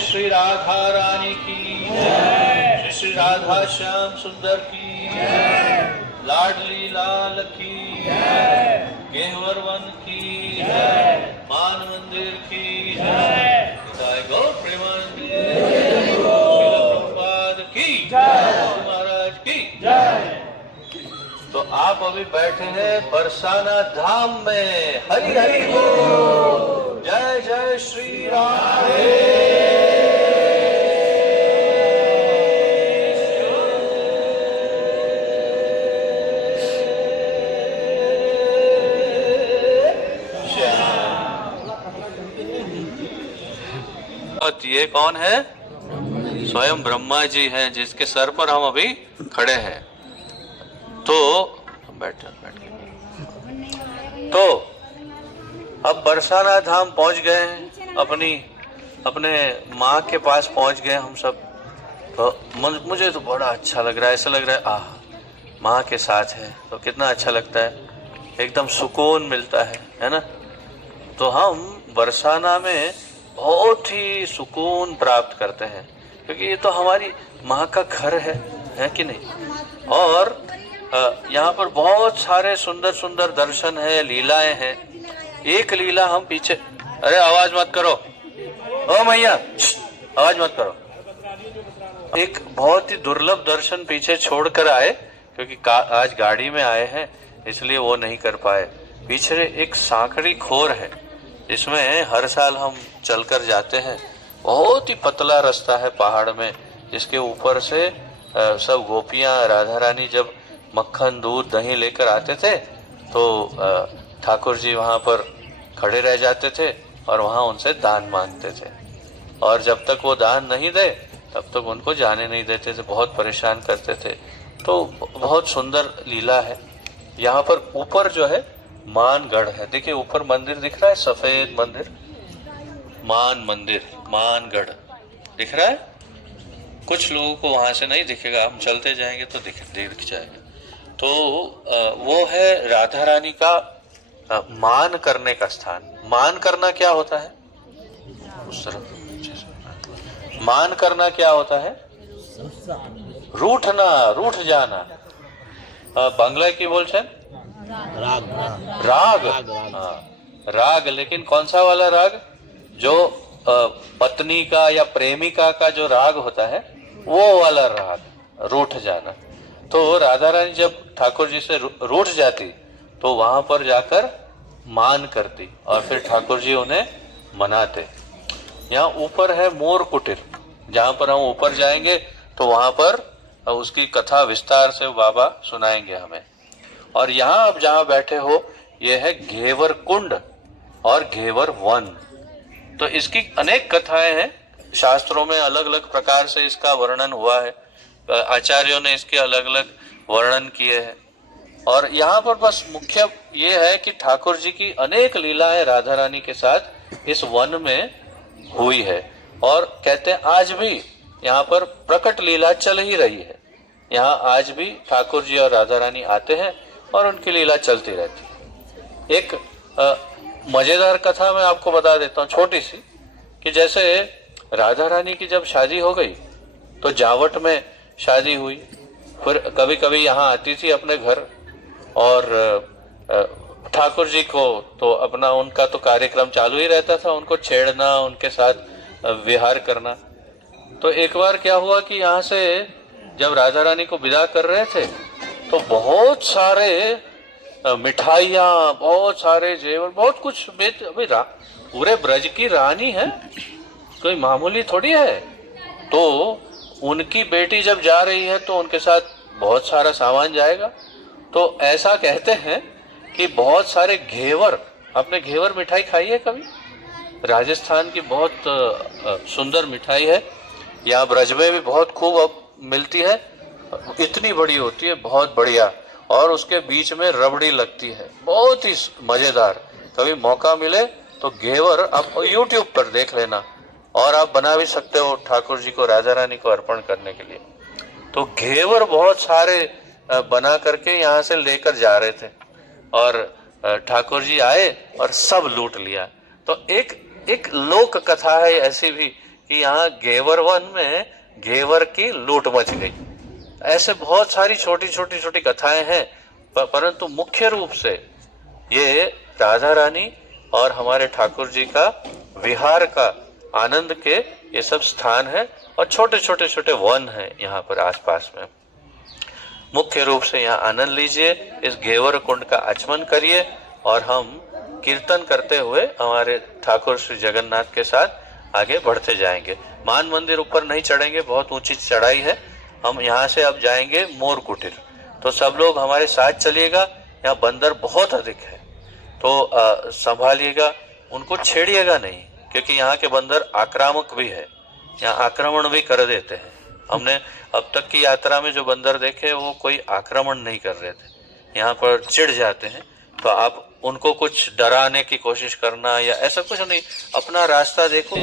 श्री राधा रानी की जय, श्री राधा श्याम सुंदर की जय, लाडली लाल की जय, गेहवर वन की जय, मान मंदिर की जय, जय गौ प्रेमानंद श्रील प्रभुपाद की जय, महाराज की जय। तो आप अभी बैठे हैं बरसाना धाम में। हरि हरि बोल, जय जय श्री राधे। ये कौन है? स्वयं ब्रह्मा जी हैं, जिसके सर पर हम अभी खड़े हैं। तो बैठ तो अब बरसाना धाम पहुंच गए हैं, अपने माँ के पास पहुंच गए हम सब। तो मुझे तो बड़ा अच्छा लग रहा है, ऐसा लग रहा है आह माँ के साथ है तो कितना अच्छा लगता है, एकदम सुकून मिलता है ना। तो हम बरसाना में बहुत ही सुकून प्राप्त करते हैं, क्योंकि ये तो हमारी माँ का घर है कि नहीं। और यहाँ पर बहुत सारे सुंदर सुंदर दर्शन है, लीलाएं हैं। एक लीला हम पीछे, अरे आवाज मत करो, ओ मैया आवाज मत करो। एक बहुत ही दुर्लभ दर्शन पीछे छोड़कर आए, क्योंकि आज गाड़ी में आए हैं इसलिए वो नहीं कर पाए। पीछे एक सांकड़ी खोर है, इसमें हर साल हम चलकर जाते हैं। बहुत ही पतला रास्ता है पहाड़ में, जिसके ऊपर से सब गोपियां राधा रानी जब मक्खन दूध दही लेकर आते थे तो ठाकुर जी वहाँ पर खड़े रह जाते थे और वहाँ उनसे दान मांगते थे। और जब तक वो दान नहीं दे तब तक उनको जाने नहीं देते थे, बहुत परेशान करते थे। तो बहुत सुंदर लीला है। यहाँ पर ऊपर जो है मानगढ़ है, देखिए ऊपर मंदिर दिख रहा है, सफेद मंदिर, मान मंदिर, मानगढ़ दिख रहा है। कुछ लोगों को वहां से नहीं दिखेगा, हम चलते जाएंगे तो दिख जाएगा। तो वो है राधा रानी का मान करने का स्थान। मान करना क्या होता है? उस तरफ मान करना क्या होता है? रूठना, रूठ जाना। बांग्ला की बोल छे राग। राग, लेकिन कौन सा वाला राग? जो पत्नी का या प्रेमिका का जो राग होता है वो वाला राग, रूठ जाना। तो राधा रानी जब ठाकुर जी से रूठ जाती तो वहां पर जाकर मान करती और फिर ठाकुर जी उन्हें मनाते। यहाँ ऊपर है मोर कुटीर, जहाँ पर हम ऊपर जाएंगे तो वहां पर उसकी कथा विस्तार से बाबा सुनाएंगे हमें। और यहाँ आप जहाँ बैठे हो ये है घेवर कुंड और घेवर वन। तो इसकी अनेक कथाएं हैं, शास्त्रों में अलग अलग प्रकार से इसका वर्णन हुआ है, आचार्यों ने इसके अलग अलग वर्णन किए हैं। और यहाँ पर बस मुख्य ये है कि ठाकुर जी की अनेक लीलाएं राधा रानी के साथ इस वन में हुई है। और कहते हैं आज भी यहाँ पर प्रकट लीला चल ही रही है। यहाँ आज भी ठाकुर जी और राधा रानी आते हैं और उनकी लीला चलती रहती है। एक मजेदार कथा मैं आपको बता देता हूँ, छोटी सी, कि जैसे राधा रानी की जब शादी हो गई तो जावट में शादी हुई, फिर कभी कभी यहाँ आती थी अपने घर। और ठाकुर जी को तो अपना उनका तो कार्यक्रम चालू ही रहता था, उनको छेड़ना, उनके साथ विहार करना। तो एक बार क्या हुआ कि यहाँ से जब राधा रानी को विदा कर रहे थे तो बहुत सारे मिठाइयाँ, बहुत सारे जेवर, बहुत कुछ बेच। अभी पूरे ब्रज की रानी है, कोई मामूली थोड़ी है। तो उनकी बेटी जब जा रही है तो उनके साथ बहुत सारा सामान जाएगा। तो ऐसा कहते हैं कि बहुत सारे घेवर, आपने घेवर मिठाई खाई है कभी? राजस्थान की बहुत सुंदर मिठाई है, यहाँ ब्रज में भी बहुत खूब अब मिलती है। इतनी बड़ी होती है, बहुत बढ़िया, और उसके बीच में रबड़ी लगती है, बहुत ही मजेदार। कभी मौका मिले तो घेवर आप YouTube पर देख लेना, और आप बना भी सकते हो ठाकुर जी को, राधा रानी को अर्पण करने के लिए। तो घेवर बहुत सारे बना करके यहाँ से लेकर जा रहे थे और ठाकुर जी आए और सब लूट लिया। तो एक लोक कथा है ऐसी भी कि यहाँ घेवर वन में घेवर की लूट मच गई। ऐसे बहुत सारी छोटी छोटी छोटी कथाएं हैं, परंतु मुख्य रूप से ये राधा रानी और हमारे ठाकुर जी का विहार का आनंद के ये सब स्थान है, और छोटे छोटे छोटे वन हैं यहाँ पर आसपास में। मुख्य रूप से यहाँ आनंद लीजिए, इस घेवर कुंड का आचमन करिए, और हम कीर्तन करते हुए हमारे ठाकुर श्री जगन्नाथ के साथ आगे बढ़ते जाएंगे। मान मंदिर ऊपर नहीं चढ़ेंगे, बहुत ऊंची चढ़ाई है। हम यहाँ से अब जाएंगे मोर कुटीर, तो सब लोग हमारे साथ चलिएगा। यहाँ बंदर बहुत अधिक है, तो संभालिएगा, उनको छेड़िएगा नहीं, क्योंकि यहाँ के बंदर आक्रामक भी है, यहाँ आक्रमण भी कर देते हैं। हमने अब तक की यात्रा में जो बंदर देखे वो कोई आक्रमण नहीं कर रहे थे, यहाँ पर चिढ़ जाते हैं। तो आप उनको कुछ डराने की कोशिश करना या ऐसा कुछ नहीं, अपना रास्ता देखो।